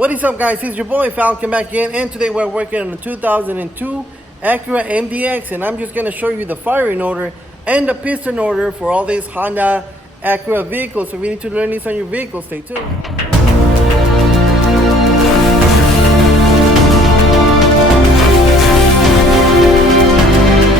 What is up, guys? It's your boy Falcon back in, and today we're working on the 2002 Acura MDX, and I'm just going to show you the firing order and the piston order for all these Honda Acura vehicles. So if you need to learn this on your vehicle, stay tuned.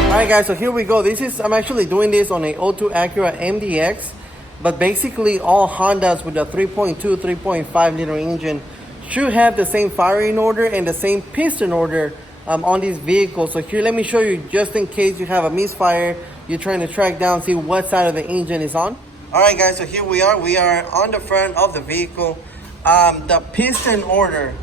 Alright guys, so here we go. I'm actually doing this on a 02 Acura MDX, but basically all Hondas with a 3.2, 3.5 liter engine should have the same firing order and the same piston order on these vehicles. So here, let me show you, just in case you have a misfire, you're trying to track down, see what side of the engine is on. Alright guys, so here we are on the front of the vehicle. The piston order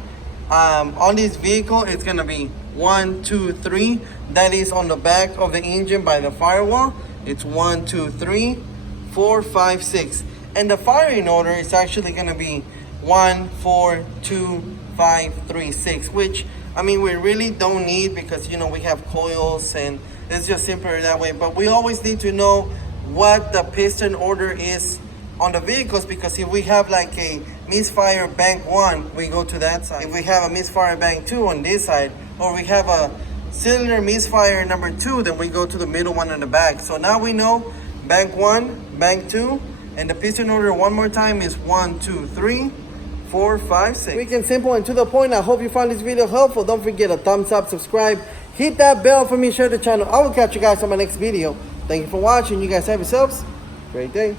on this vehicle, it's gonna be 1, 2, 3. That is on the back of the engine by the firewall. It's 1, 2, 3, 4, 5, 6. And the firing order is actually gonna be 1, 4, 2, 5, 3, 6, which I mean we really don't need, because you know we have coils and it's just simpler that way. But we always need to know what the piston order is on the vehicles, because if we have like a misfire bank 1, we go to that side. If we have a misfire bank 2 on this side, or we have a cylinder misfire number 2, then we go to the middle one in the back. So now we know bank 1, bank 2, and the piston order one more time is 1, 2, 3, 4, 5, 6. Quick and simple and to the point. I hope you found this video helpful. Don't forget a thumbs up, subscribe, hit that bell for me, share the channel. I will catch you guys on my next video. Thank you for watching. You guys have yourselves a great day.